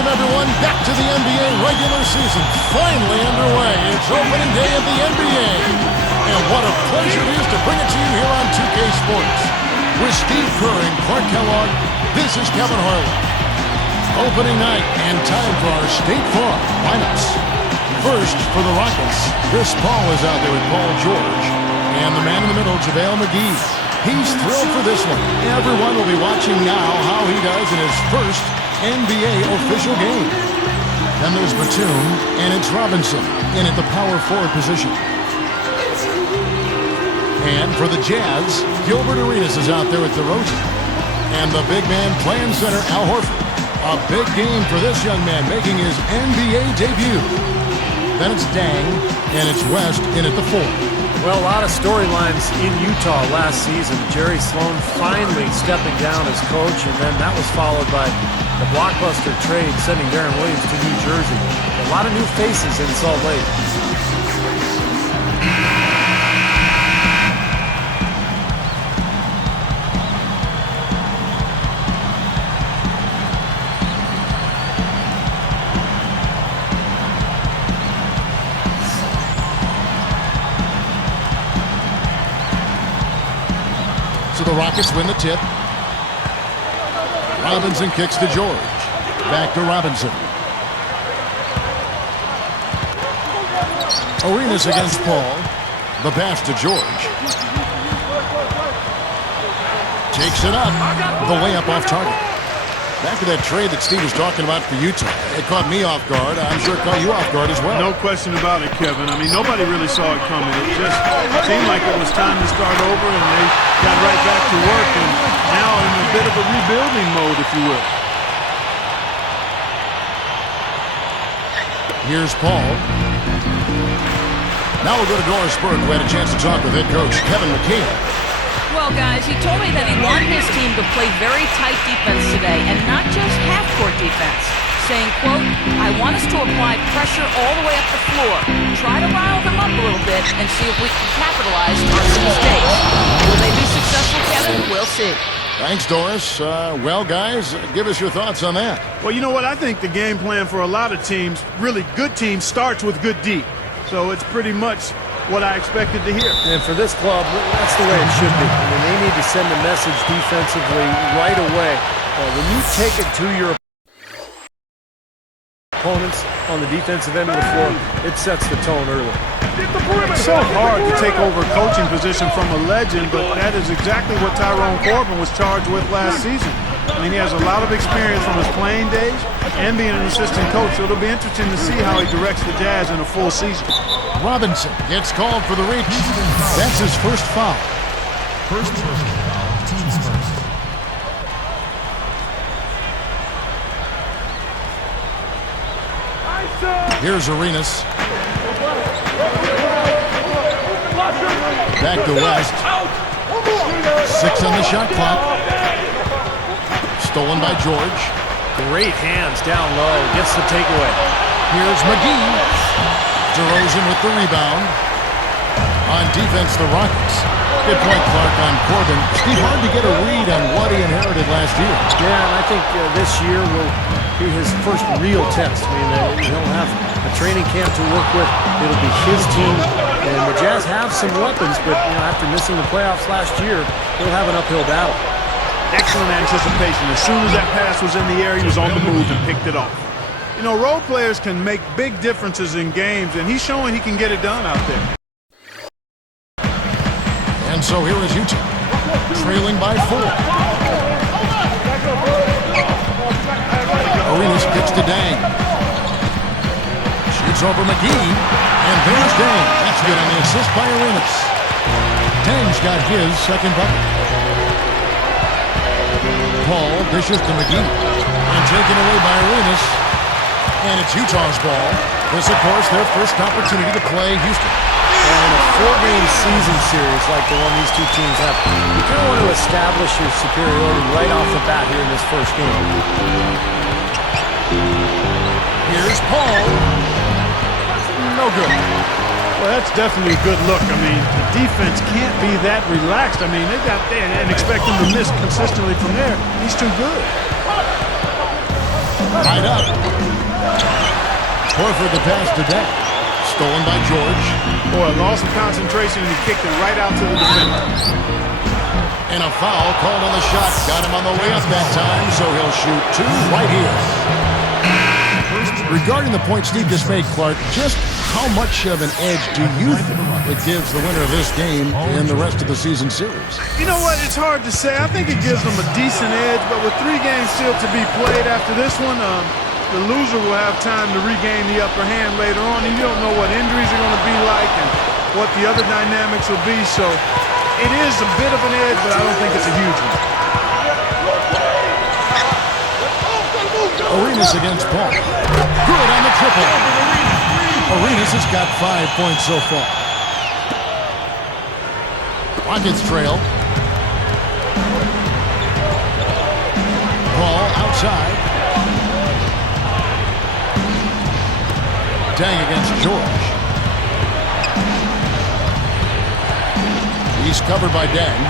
Welcome, everyone, back to the NBA regular season. Finally underway. It's opening day of the NBA. And what a pleasure it is to bring it to you here on 2K Sports. With Steve Kerr and Clark Kellogg, this is Kevin Harlan. Opening night and time for our State Farm lineups. First, for the Rockets, Chris Paul is out there with Paul George. And the man in the middle, JaVale McGee. He's thrilled for this one. Everyone will be watching now how he does in his first NBA official game. Then there's Batum, and it's Robinson in at the power forward position. And for the Jazz, Gilbert Arenas is out there at DeRozan. And the big man playing center, Al Horford. A big game for this young man making his NBA debut. Then it's Dang, and it's West in at the 4. Well, a lot of storylines in Utah last season. Jerry Sloan finally stepping down as coach, and then that was followed by the blockbuster trade sending Darren Williams to New Jersey. A lot of new faces in Salt Lake. So the Rockets win the tip. Robinson kicks to George. Back to Robinson. Arenas against Paul. The pass to George. Takes it up. The layup off target. Back to that trade that Steve was talking about for Utah. It caught me off guard. I'm sure it caught you off guard as well. No question about it, Kevin. I mean, nobody really saw it coming. It just seemed like it was time to start over, and they got right back to work, and now in a bit of a rebuilding mode, if you will. Here's Paul. Now we'll go to Doris Burke, who had a chance to talk with head coach Kevin McHale. Well, guys, he told me that he wanted his team to play very tight defense today and not just half-court defense, saying, quote, I want us to apply pressure all the way up the floor, try to rile them up a little bit, and see if we can capitalize on some mistakes. Will they be successful, Kevin? We'll see. Thanks, Doris. Well, guys, give us your thoughts on that. Well, you know what? I think the game plan for a lot of teams, really good teams, starts with good D. So it's pretty much what I expected to hear. And for this club, that's the way it should be. I mean, they need to send a message defensively right away. When you take it to your opponents on the defensive end of the floor, it sets the tone early. It's so hard to take over a coaching position from a legend, but that is exactly what Tyrone Corbin was charged with last season. I mean, he has a lot of experience from his playing days and being an assistant coach, so it'll be interesting to see how he directs the Jazz in a full season. Robinson gets called for the reach. That's his first foul. First personal foul, team's first. Here's Arenas. Back to West. 6 on the shot clock. Stolen by George. Great hands down low. Gets the takeaway. Here's McGee. DeRozan with the rebound. On defense, the Rockets. Good point, Clark, on Corbin. Steve, hard to get a read on what he inherited last year. Yeah, and I think this year will be his first real test. I mean, he'll have a training camp to work with. It'll be his team. And the Jazz have some weapons, but after missing the playoffs last year, they'll have an uphill battle. Excellent anticipation. As soon as that pass was in the air, he was on the move and picked it off. You know, role players can make big differences in games, and he's showing he can get it done out there. And so here is Utah, trailing by 4. Arenas kicks to Dang. Shoots over McGee, and there's Dang. That's good on the assist by Arenas. Dang's got his second bucket. Paul dishes to McGee, and taken away by Arenas. And it's Utah's ball. This, of course, their first opportunity to play Houston. And in a 4-game season series like the one these two teams have, you kind of want to establish your superiority right off the bat here in this first game. Here's Paul. No good. Well, that's definitely a good look. I mean, the defense can't be that relaxed. I mean, they got there and expect him to miss consistently from there. He's too good. Tied up. Horford the pass to Dak. Stolen by George. Boy, loss of concentration, and he kicked it right out to the defender. And a foul called on the shot. Got him on the way up that time, so he'll shoot two right here. Regarding the point Steve just made, Clark, just how much of an edge do you think it gives the winner of this game in the rest of the season series? You know what? It's hard to say. I think it gives them a decent edge, but with 3 games still to be played after this one, the loser will have time to regain the upper hand later on. And you don't know what injuries are going to be like and what the other dynamics will be. So it is a bit of an edge, but I don't think it's a huge one. Arenas against Paul. Good on the triple. Arenas has got 5 points so far. Rockets trail. Ball outside. Dang against George. He's covered by Dang.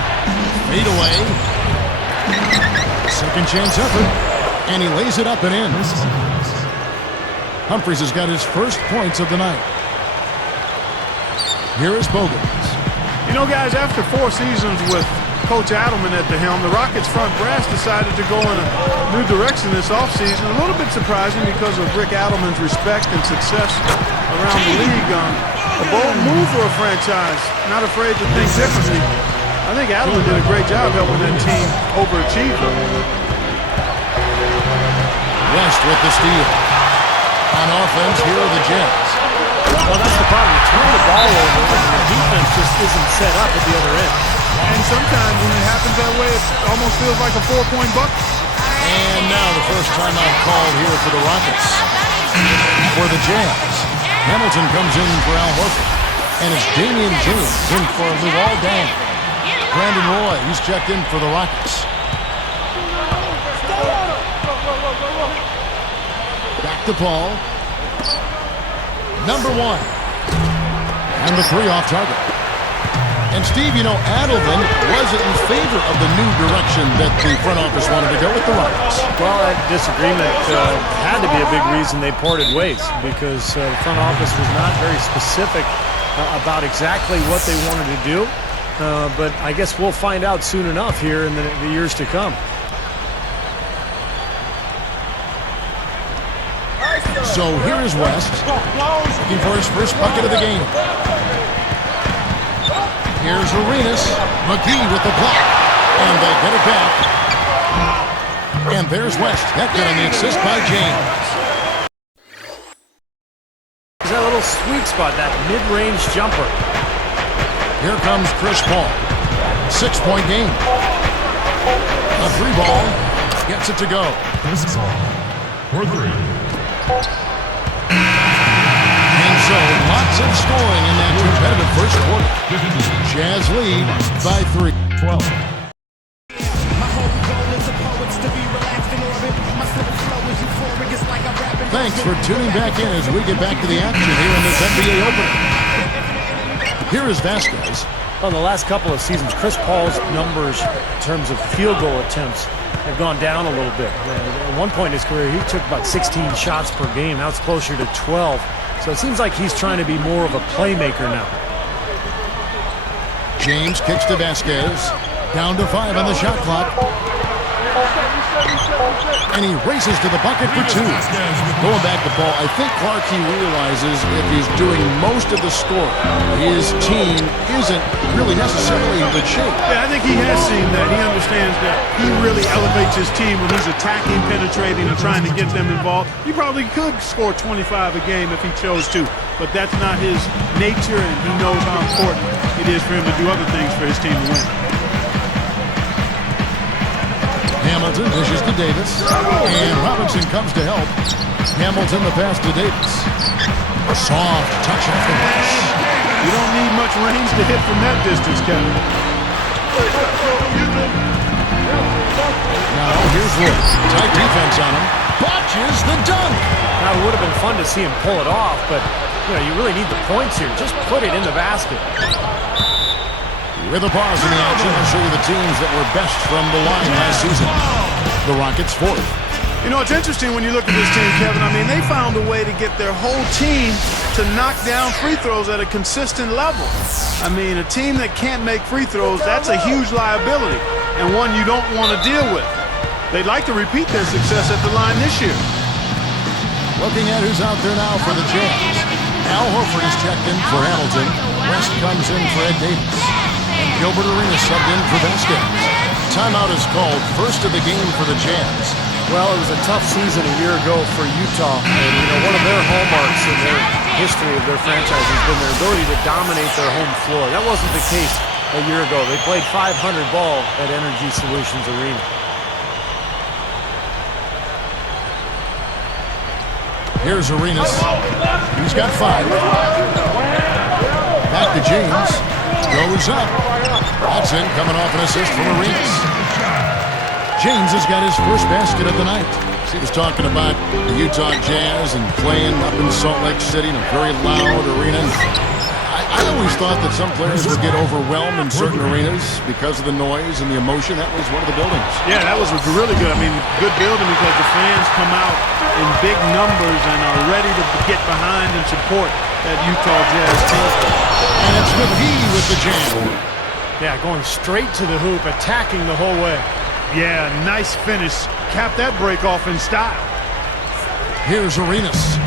Fade away. Second chance effort. And he lays it up and in. Humphries has got his first points of the night. Here is Bogans. You know, guys, after 4 seasons with Coach Adelman at the helm, the Rockets front brass decided to go in a new direction this offseason. A little bit surprising because of Rick Adelman's respect and success around the league. A bold move for a franchise, not afraid to think differently. I think Adelman did a great job helping that team overachieve. West with the steal. On offense, here are the Jets. Well, that's the problem. You turn the ball over, and the defense just isn't set up at the other end. And sometimes when it happens that way, it almost feels like a 4-point bucket. And now the first timeout called here for the Rockets. For the Jazz, Hamilton comes in for Al Horford. And it's Damian James in for Luol Deng. Brandon Roy, he's checked in for the Rockets. Back to Paul. Number 1. And the 3 off target. And Steve, you know, Adelman wasn't in favor of the new direction that the front office wanted to go with the Rockets. Well, that disagreement had to be a big reason they parted ways, because the front office was not very specific about exactly what they wanted to do. But I guess we'll find out soon enough here in the years to come. So here is West, looking for his first bucket of the game. Here's Arenas, McGee with the block, and they'll get it back. And there's West, that good on the assist by James. There's that little sweet spot, that mid-range jumper. Here comes Chris Paul, 6-point game. A 3 ball, gets it to go. Chris Paul for 3. And so, lots of scoring in that competitive first quarter. Jazz lead by 3. 12. Thanks for tuning back in as we get back to the action here in this NBA opener. Here is Vasquez. Well, the last couple of seasons, Chris Paul's numbers in terms of field goal attempts have gone down a little bit. At one point in his career, he took about 16 shots per game. Now it's closer to 12. So it seems like he's trying to be more of a playmaker now. James kicks to Vasquez. Down to 5 on the shot clock. And he races to the bucket for 2. Going back to Paul, I think Clark, he realizes if he's doing most of the scoring, his team isn't really necessarily in good shape. Yeah, I think he has seen that. He understands that he really elevates his team when he's attacking, penetrating, and trying to get them involved. He probably could score 25 a game if he chose to, but that's not his nature, and he knows how important it is for him to do other things for his team to win. Hamilton dishes to Davis, and Robinson comes to help. Hamilton the pass to Davis. Soft touch off the pass. You don't need much range to hit from that distance, Kevin. Now here's Wood. Tight defense on him. Botches the dunk. Now, it would have been fun to see him pull it off, but you really need the points here. Just put it in the basket. With a pause in the action, I'll show you the teams that were best from the line last season. The Rockets 4th. You know, it's interesting when you look at this team, Kevin. I mean, they found a way to get their whole team to knock down free throws at a consistent level. I mean, a team that can't make free throws, that's a huge liability and one you don't want to deal with. They'd like to repeat their success at the line this year. Looking at who's out there now for the Jazz. Al Horford is checked in for Hamilton. West comes in for Ed Davis. And Gilbert Arenas subbed in for Vasquez. Timeout is called. First of the game for the Jazz. Well, it was a tough season a year ago for Utah. And, you know, one of their hallmarks in their history of their franchise has been their ability to dominate their home floor. That wasn't the case a year ago. They played 500 ball at Energy Solutions Arena. Here's Arenas. He's got 5. Back to James. Goes up. That's in, coming off an assist from Arenas. James has got his first basket of the night. He was talking about the Utah Jazz and playing up in Salt Lake City in a very loud arena. I always thought that some players would get overwhelmed in certain arenas because of the noise and the emotion. That was one of the buildings. Yeah, that was really good. I mean, good building because the fans come out in big numbers and are ready to get behind and support that Utah Jazz team. And it's McGee with the jam. Yeah, going straight to the hoop, attacking the whole way. Yeah, nice finish. Cap that break off in style. Here's Arenas.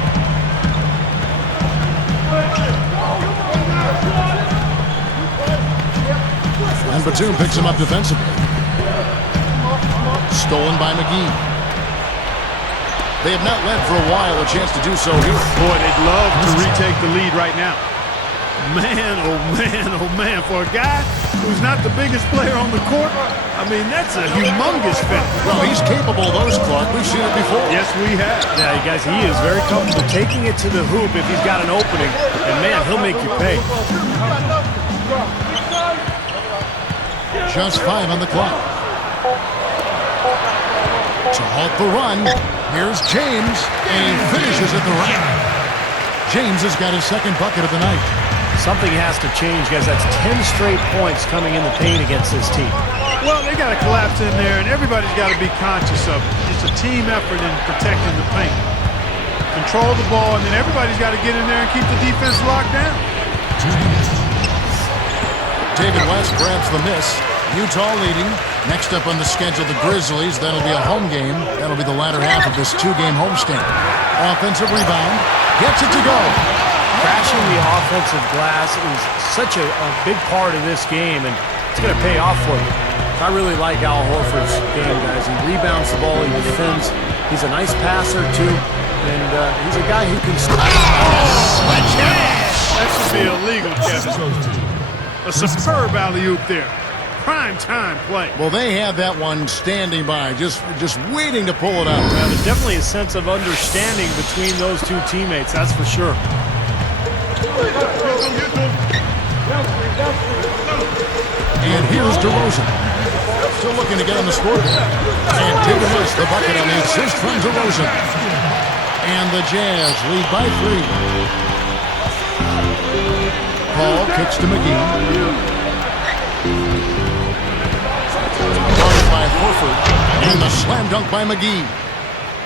And Batum picks him up defensively. Stolen by McGee. They have not led for a while, a chance to do so here. Boy, they'd love to retake the lead right now. Man, oh man, oh man. For a guy who's not the biggest player on the court, I mean, that's a humongous finish. Well, he's capable of those, Clark. We've seen it before. Yes, we have. Yeah, you guys, he is very comfortable taking it to the hoop if he's got an opening. And, man, he'll make you pay. Just 5 on the clock. To halt the run, here's James, and he finishes at the rim. James has got his second bucket of the night. Something has to change, guys. That's 10 straight points coming in the paint against this team. Well, they got to collapse in there, and everybody's got to be conscious of it. It's a team effort in protecting the paint. Control the ball, and then everybody's got to get in there and keep the defense locked down. David West grabs the miss. Utah leading. Next up on the schedule, the Grizzlies. That'll be a home game. That'll be the latter half of this 2-game homestand. Offensive rebound. Gets it to go. Crashing the offensive glass is such a big part of this game, and it's going to pay off for you. I really like Al Horford's game, guys. He rebounds the ball, he defends. He's a nice passer, too, and he's a guy who can... That should be illegal, Kevin. A superb alley-oop there. Prime time play. Well, they had that one standing by, just waiting to pull it out. Well, there's definitely a sense of understanding between those two teammates, that's for sure. And here's DeRozan. Still looking to get on the scoreboard. And David West, the bucket on the assist from DeRozan. And the Jazz lead by 3. Paul kicks to McGee. Guarded by Horford. And the slam dunk by McGee.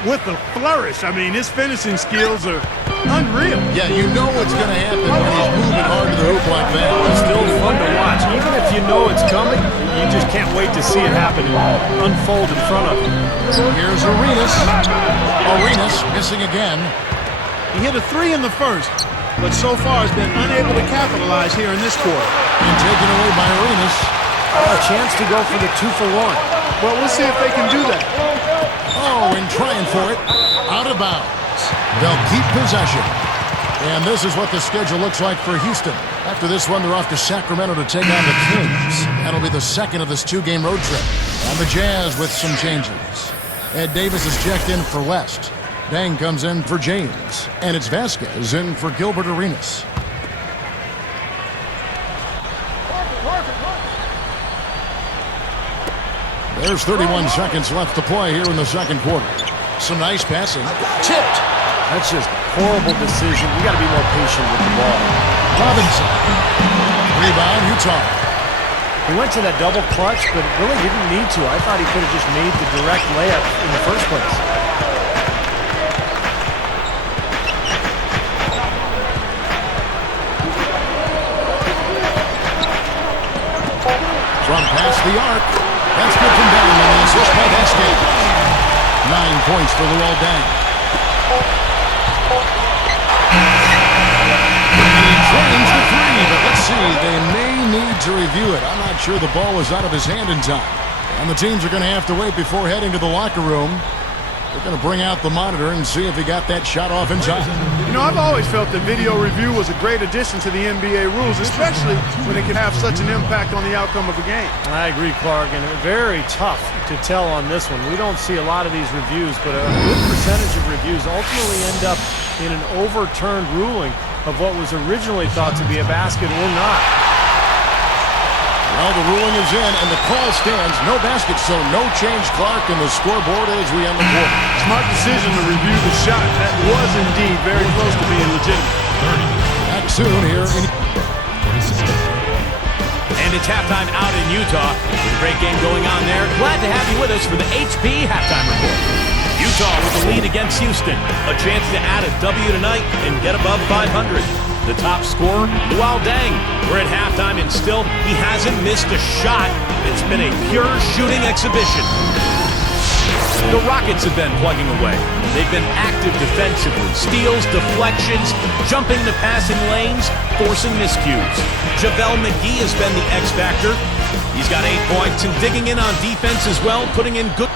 With a flourish. I mean, his finishing skills are unreal. Yeah, you know what's going to happen when he's moving hard to the hoop like that. It's still fun to watch. Even if you know it's coming, you just can't wait to see it happen and unfold in front of you. Here's Arenas. Arenas missing again. He hit a 3 in the first, but so far has been unable to capitalize here in this quarter. And taken away by Arenas. A chance to go for the 2-for-1. Well, we'll see if they can do that. Oh, and trying for it. Out of bounds. They'll keep possession. And this is what the schedule looks like for Houston. After this one, they're off to Sacramento to take on the Kings. That'll be the second of this 2-game road trip. And the Jazz with some changes. Ed Davis is checked in for West. Dang comes in for James. And it's Vasquez in for Gilbert Arenas. There's 31 seconds left to play here in the second quarter. Some nice passing. Tipped. That's just a horrible decision. You got to be more patient with the ball. Robinson. Rebound, Utah. He went to that double clutch, but really didn't need to. I thought he could have just made the direct layup in the first place. past the arc. That's good from down on the assist by Vasquez. 9 points for Luol Deng. And he drains the three, but let's see. They may need to review it. I'm not sure the ball was out of his hand in time. And the teams are going to have to wait before heading to the locker room. They're going to bring out the monitor and see if he got that shot off in time. You know, I've always felt that video review was a great addition to the NBA rules, especially when it can have such an impact on the outcome of a game. I agree, Clark, and very tough to tell on this one. We don't see a lot of these reviews, but a good percentage of reviews ultimately end up in an overturned ruling of what was originally thought to be a basket or not. Well, the ruling is in, and the call stands. No basket, so no change, Clark, in the scoreboard as we end the quarter. Smart decision to review the shot. That was indeed very close to being legitimate. 30. Back soon here in... 26. And it's halftime out in Utah. With a great game going on there. Glad to have you with us for the HP Halftime Report. Utah with the lead against Houston. A chance to add a W tonight and get above 500. The top scorer, Luol Deng. We're at halftime and still he hasn't missed a shot. It's been a pure shooting exhibition. The Rockets have been plugging away. They've been active defensively. Steals, deflections, jumping the passing lanes, forcing miscues. JaVale McGee has been the X factor. He's got 8 points and digging in on defense as well, putting in good...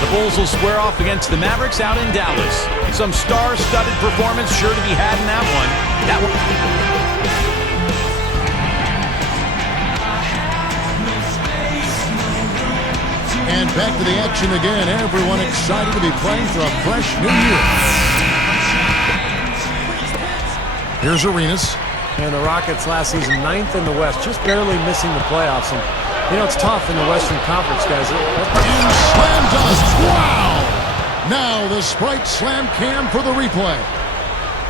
The Bulls will square off against the Mavericks out in Dallas. Some star-studded performance sure to be had in that one. And back to the action again. Everyone excited to be playing for a fresh new year. Here's Arenas. And the Rockets last season, 9th in the West, just barely missing the playoffs. And, you know, it's tough in the Western Conference, guys. And slam dunk. Wow! Now the Sprite slam cam for the replay.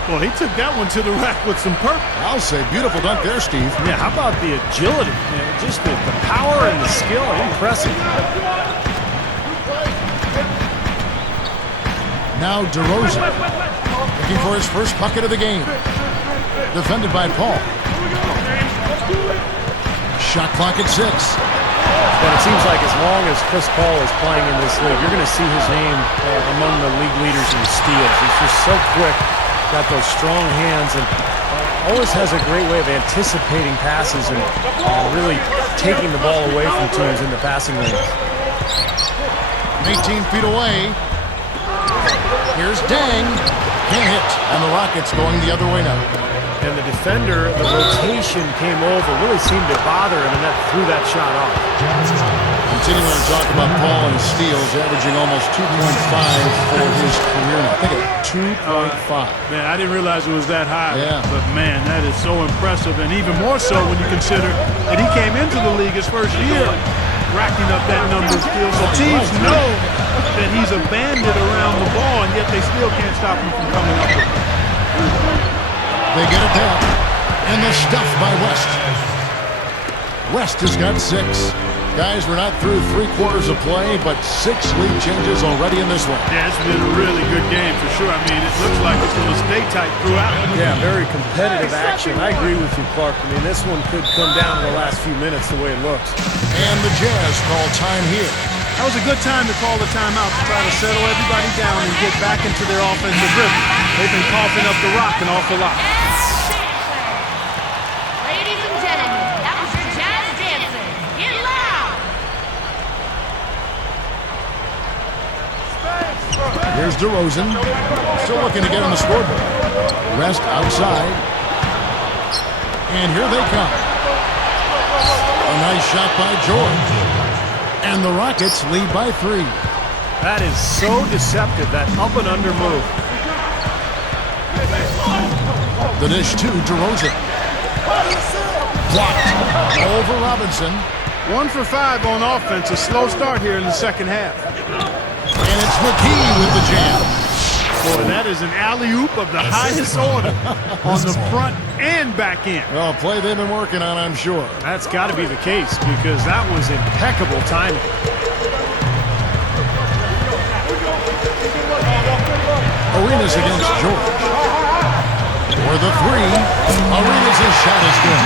Well, he took that one to the rack with some purpose. I'll say beautiful dunk there, Steve. Yeah, how about the agility? Just the power and the skill. Impressive. Now DeRozan. Looking for his first bucket of the game. Defended by Paul. Shot clock at 6. But it seems like as long as Chris Paul is playing in this league, you're going to see his name among the league leaders in steals. He's just so quick, got those strong hands, and always has a great way of anticipating passes and really taking the ball away from teams in the passing lanes. 18 feet away. Here's Deng. Can't hit. And the Rockets going the other way now. And the defender, the rotation came over, really seemed to bother him, and that threw that shot off. Continuing to talk about Paul and steals, averaging almost 2.5 for his career now. I think at 2.5. Man, I didn't realize it was that high. Yeah. But, man, that is so impressive. And even more so when you consider that he came into the league his first year racking up that number of steals. So teams know that he's a bandit around the ball, and yet they still can't stop him from coming up with it. They get it down. And the stuff by West. West has got 6. Guys, we're not through 3 quarters of play, but 6 lead changes already in this one. Yeah, it's been a really good game for sure. I mean, it looks like it's going to stay tight throughout. Yeah, very competitive action. I agree with you, Clark. I mean, this one could come down to the last few minutes the way it looks. And the Jazz call time here. That was a good time to call the timeout to try to settle everybody down and get back into their offensive rhythm. They've been coughing up the rock an awful lot. Ladies and gentlemen, that was your Jazz dancing. Get loud! Here's DeRozan. Still looking to get on the scoreboard. Rest outside. And here they come. A nice shot by George. And the Rockets lead by 3. That is so deceptive, that up and under move. The dish to DeRozan. Blocked over Robinson. 1 for 5 on offense. A slow start here in the second half. And it's McGee with the jam. Boy, that is an alley-oop of the highest order on the front and back end. Well, a play they've been working on, I'm sure. That's got to be the case because that was impeccable timing. Arenas against George. For the three, Arenas' shot is good.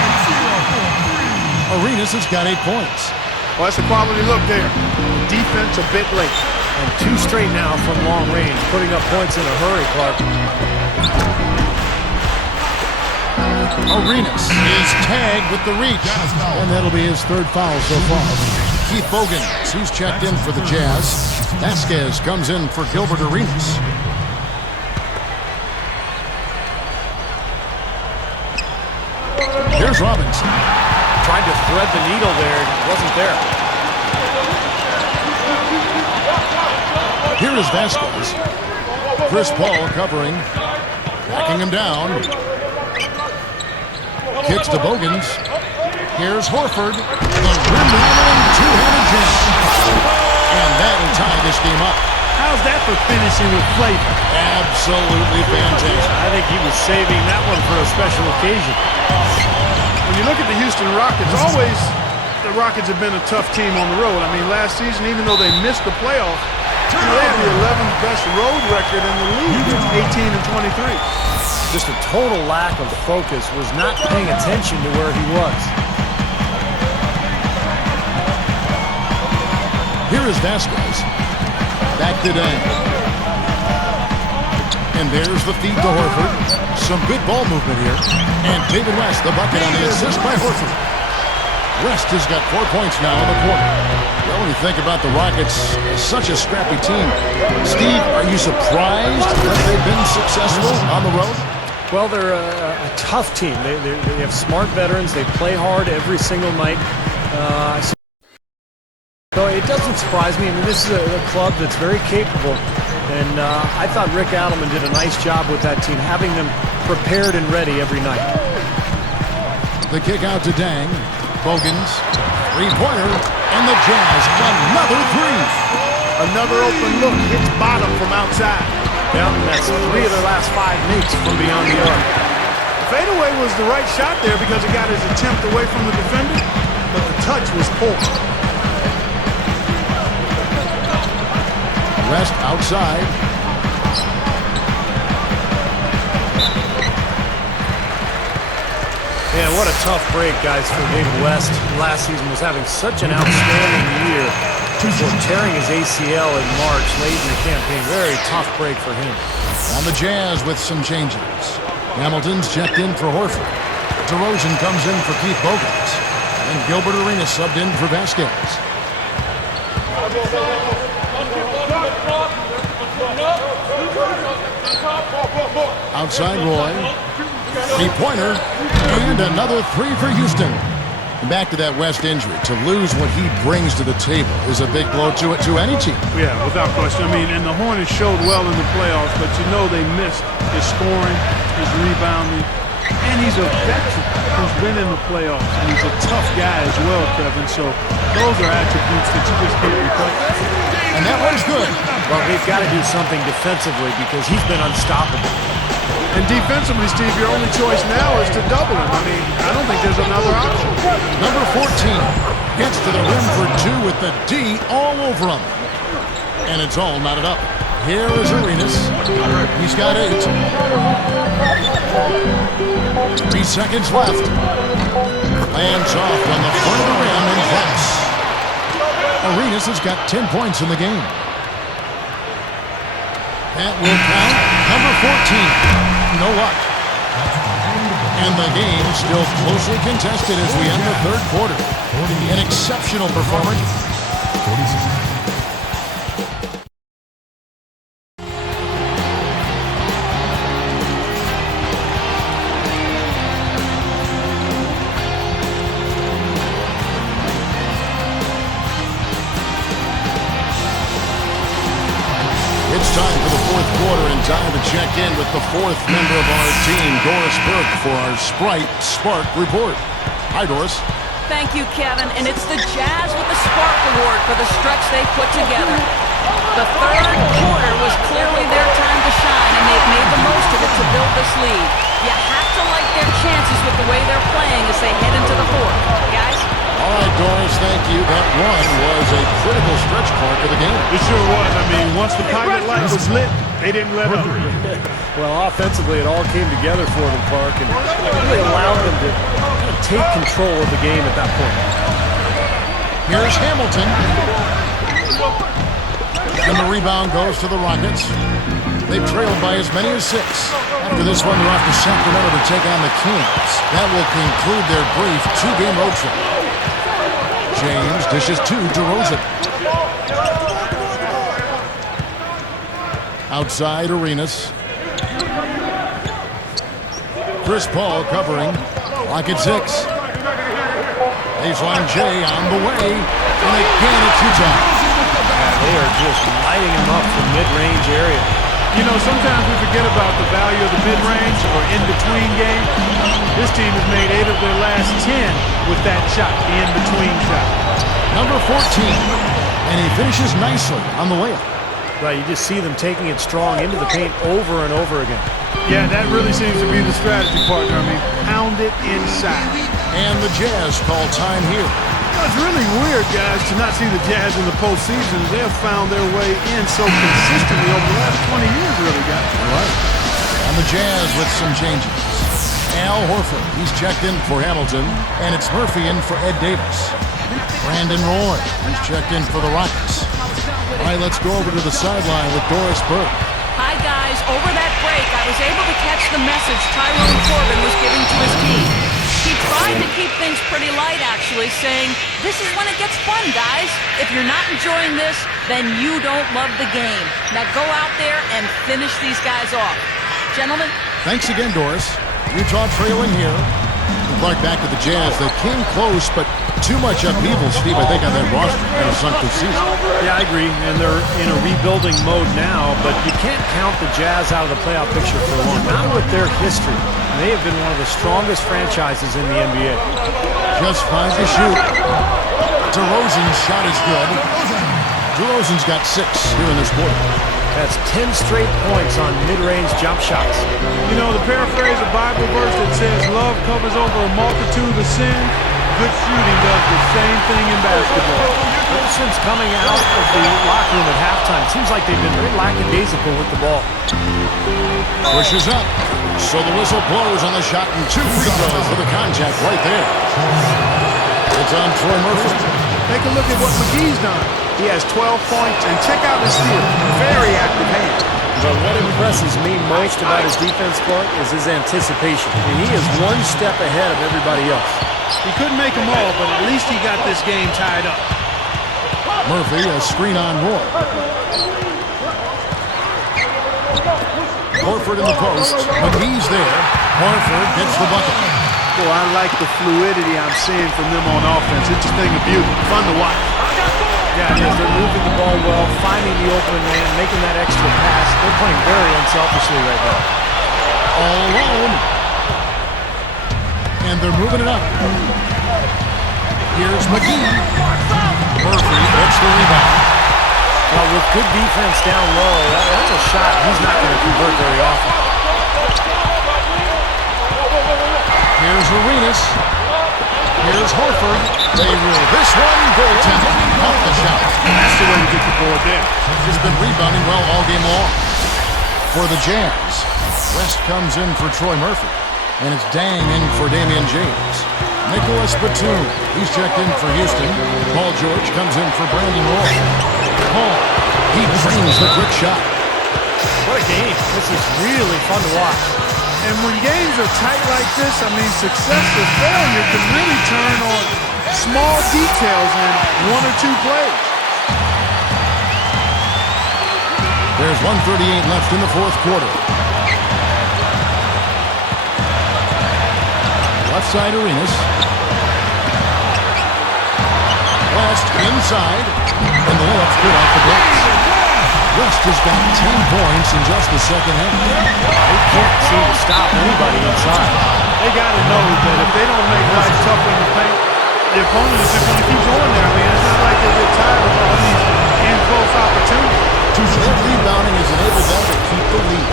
Arenas has got 8 points. Well, that's a quality look there. Defense a bit late. And 2 straight now from long range, putting up points in a hurry, Clark. Arenas is tagged with the reach, and that'll be his 3rd foul so far. Keith Bogans, he's checked in for the Jazz. Vasquez comes in for Gilbert Arenas. Here's Robinson. Tried to thread the needle there, wasn't there. Here is Vasquez. Chris Paul covering, backing him down. Kicks to Bogans. Here's Horford. The rim-rattling two-handed jam. And that'll tie this game up. How's that for finishing with flavor? Absolutely fantastic. I think he was saving that one for a special occasion. When you look at the Houston Rockets, always the Rockets have been a tough team on the road. I mean, last season, even though they missed the playoffs, they had the 11th best road record in the league, 18-23. Just a total lack of focus, was not paying attention to where he was. Here is Vasquez. Back to Dang. And there's the feed to Horford. Some good ball movement here. And David West, the bucket on the assist by Horford. West has got 4 points now in the quarter. Well, when you think about the Rockets, such a scrappy team. Steve, are you surprised that they've been successful on the road? Well, they're a tough team. They have smart veterans. They play hard every single night. So it doesn't surprise me. I mean, this is a club that's very capable. And I thought Rick Adelman did a nice job with that team, having them prepared and ready every night. The kick out to Dang. Bogans, three-pointer, and the Jazz, another three. Another open look, hits bottom from outside. Yeah, that's 3 of their last 5 makes from beyond the arc. Fadeaway was the right shot there because it got his attempt away from the defender, but the touch was poor. West outside. Man, what a tough break, guys, for David West. Last season was having such an outstanding year before tearing his ACL in March, late in the campaign. Very tough break for him. On the Jazz with some changes. Hamilton's checked in for Horford. DeRozan comes in for Keith Bogans. And Gilbert Arenas subbed in for Vasquez. Outside Roy. Three-pointer. And another three for Houston. Back to that West injury. To lose what he brings to the table is a big blow to any team. Yeah, without question. I mean, and the Hornets showed well in the playoffs, but you know they missed his scoring, his rebounding, and he's a veteran who's been in the playoffs, and he's a tough guy as well, Kevin. So those are attributes that you just can't replace. And that one's good. Well, they've got to do something defensively because he's been unstoppable. And defensively, Steve, your only choice now is to double him. I mean, I don't think there's another option. Number 14 gets to the rim for two with the D all over him. And it's all knotted up. Here is Arenas. He's got 8. 3 seconds left. Lands off on the front of the rim and drops. Arenas has got 10 points in the game. That will count. Number 14. No luck. And the game still closely contested as we end the third quarter. An exceptional performance. 46. It's time for the fourth quarter and time to check in with the fourth member of our team, Doris Burke, for our Sprite Spark Report. Hi, Doris. Thank you, Kevin. And it's the Jazz with the Spark Award for the stretch they put together. The third quarter was clearly their time to shine, and they've made the most of it to build this lead. You have to like their chances with the way they're playing as they head into the fourth. Guys? All right, Doris, thank you. That run was a critical stretch point for the game. It sure was. I mean, once the pilot light was lit, they didn't let up. Well, offensively, it all came together for them, Clark, and really allowed them to kind of take control of the game at that point. Here's Hamilton. And the rebound goes to the Rockets. They've trailed by as many as 6. After this one, they're off to Sacramento to take on the Kings. That will conclude their brief 2-game road trip. James dishes to DeRozan. Outside Arenas. Chris Paul covering. Rocket 6. Baseline J on the way. And again, it's Utah. They are just lighting him up from mid-range area. You know, sometimes we forget about the value of the mid-range or in-between game. This team has made 8 of their last 10 with that shot, the in-between shot. Number 14. And he finishes nicely on the layup. Right, you just see them taking it strong into the paint over and over again. Yeah, that really seems to be the strategy, partner. I mean, pound it inside. And the Jazz call time here. It's really weird, guys, to not see the Jazz in the postseason. They have found their way in so consistently over the last 20 years, really, guys. Right. And the Jazz with some changes. Al Horford, he's checked in for Hamilton, and it's Murphy in for Ed Davis. Brandon Roy, he's checked in for the Rockets. All right, let's go over to the sideline with Doris Burke. Hi, guys. Over that break, I was able to catch the message Tyrone Corbin was giving to his team. He tried to keep things pretty light, actually, saying, this is when it gets fun, guys. If you're not enjoying this, then you don't love the game. Now go out there and finish these guys off. Gentlemen? Thanks again, Doris. Utah trailing here. Clark back to the Jazz. They came close, but too much upheaval, Steve, I think, on that roster kind of sunk this season. Yeah, I agree, and they're in a rebuilding mode now, but you can't count the Jazz out of the playoff picture for long, not with their history. They have been one of the strongest franchises in the NBA. Just 5 to shoot. DeRozan's shot is good. DeRozan's got 6 here in this quarter. That's 10 straight points on mid-range jump shots. You know, the paraphrase a Bible verse that says love covers over a multitude of sin, good shooting does the same thing in basketball. Ever since coming out of the locker room at halftime, it seems like they've been very lackadaisical with the ball. Pushes up. So the whistle blows on the shot, and 2 free throws for the contact right there. It's on Troy Murphy. Take a look at what McGee's done. He has 12 points, and check out his steal. Very active hand. But what impresses me most about his defense, Clark, is his anticipation. I mean, he is one step ahead of everybody else. He couldn't make them all, but at least he got this game tied up. Murphy, a screen on Roy. Horford in the post. McGee's there. Horford gets the bucket. Well, I like the fluidity I'm seeing from them on offense. It's a thing of beauty. Fun to watch. Yeah, it is. They're moving the ball well, finding the open man, making that extra pass. They're playing very unselfishly right now. All alone. And they're moving it up. Here's McGee. Murphy gets the rebound. Well, with good defense down low, that's a shot he's not going to convert very often. Here's Arenas. Here's Horford. They rule this one. Goaltender off the shot. That's the way to get the board there. He's been rebounding well all game long. For the Jazz, West comes in for Troy Murphy. And it's Dang in for Damian James. Nicholas Batum, he's checked in for Houston. Paul George comes in for Brandon Roy. Paul, he brings the quick shot. What a game. This is really fun to watch. And when games are tight like this, I mean, success or failure can really turn on small details in 1 or 2 plays. There's 1:38 left in the 4th quarter. Left side Arenas. West inside. And the layup's good off the breaks. West has got 10 points in just the second half. They can't seem to stop anybody inside. They got to know that if they don't make life tough in the paint, the opponent is just going to keep going there. I mean, it's not like they get tired of all these in-close opportunities. Their rebounding has enabled them to keep the lead.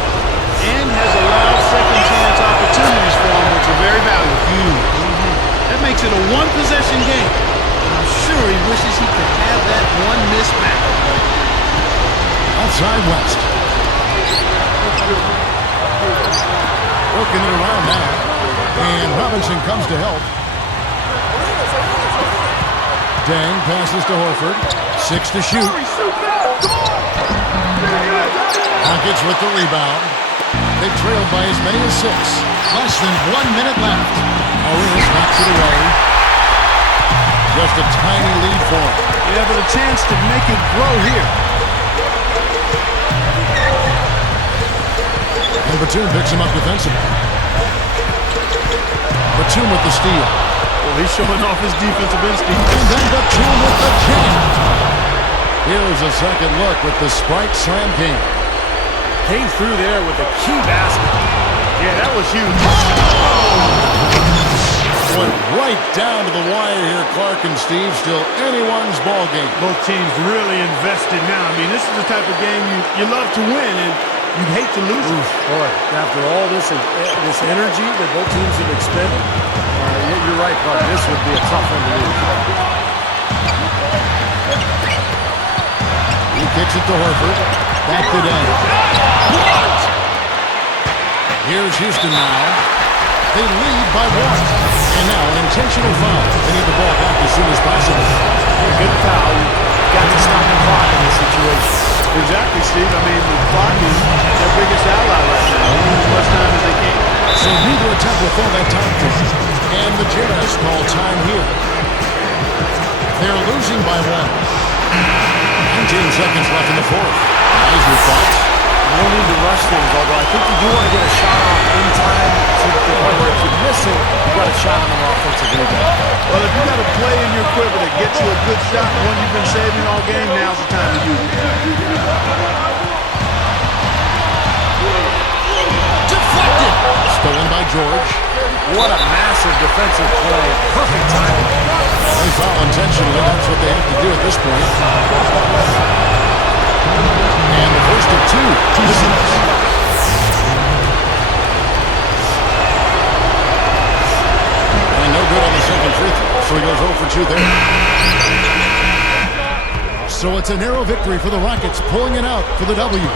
And has allowed second-chance opportunities for them, which are very valuable. That makes it a one-possession game. inside West. Working it around now. And Robinson comes to help. Dang passes to Horford. 6 to shoot. Rockets with the rebound. They trailed by as many as 6. Less than 1 minute left. Arias knocks it away. Just a tiny lead for him. Yeah, but a chance to make it grow here. And Batum picks him up defensively. Batum with the steal. Well, he's showing off his defensive instinct. And then Batum with the jam. Here's a second look with the Sprite Slam King. Came through there with a key basket. Yeah, that was huge. Went right down to the wire here, Clark and Steve. Still anyone's ball game. Both teams really invested now. I mean, this is the type of game you love to win, and you'd hate to lose it. Boy, after all this energy that both teams have expended, you're right, Clark. This would be a tough one to lose. He kicks it to Horford. Back to Dang. Here's Houston now. They lead by 1. And now an intentional foul. They need the ball back as soon as possible. Good foul. You've got to stop the clock in this situation. Exactly, Steve. I mean, the clock is their biggest ally right now. They need as much time as they can. So neither attempt will fill that time for him. And the Jazz call time here. They're losing by 1. 19 seconds left in the fourth. Guys, your thoughts? No need to rush things, although I think you do want to get a shot off in time to the point where if you miss it, you've got a shot on the offensive rebound. Well, if you got a play in your quiver that gets you a good shot, one you've been saving all game, now's the time to use it. Deflected. Stolen by George. What a massive defensive play. Perfect timing. They foul intentionally. That's what they have to do at this point. And the first of 2. And no good on the second free throw. So he goes 0 for 2 there. So it's a narrow victory for the Rockets, pulling it out for the W.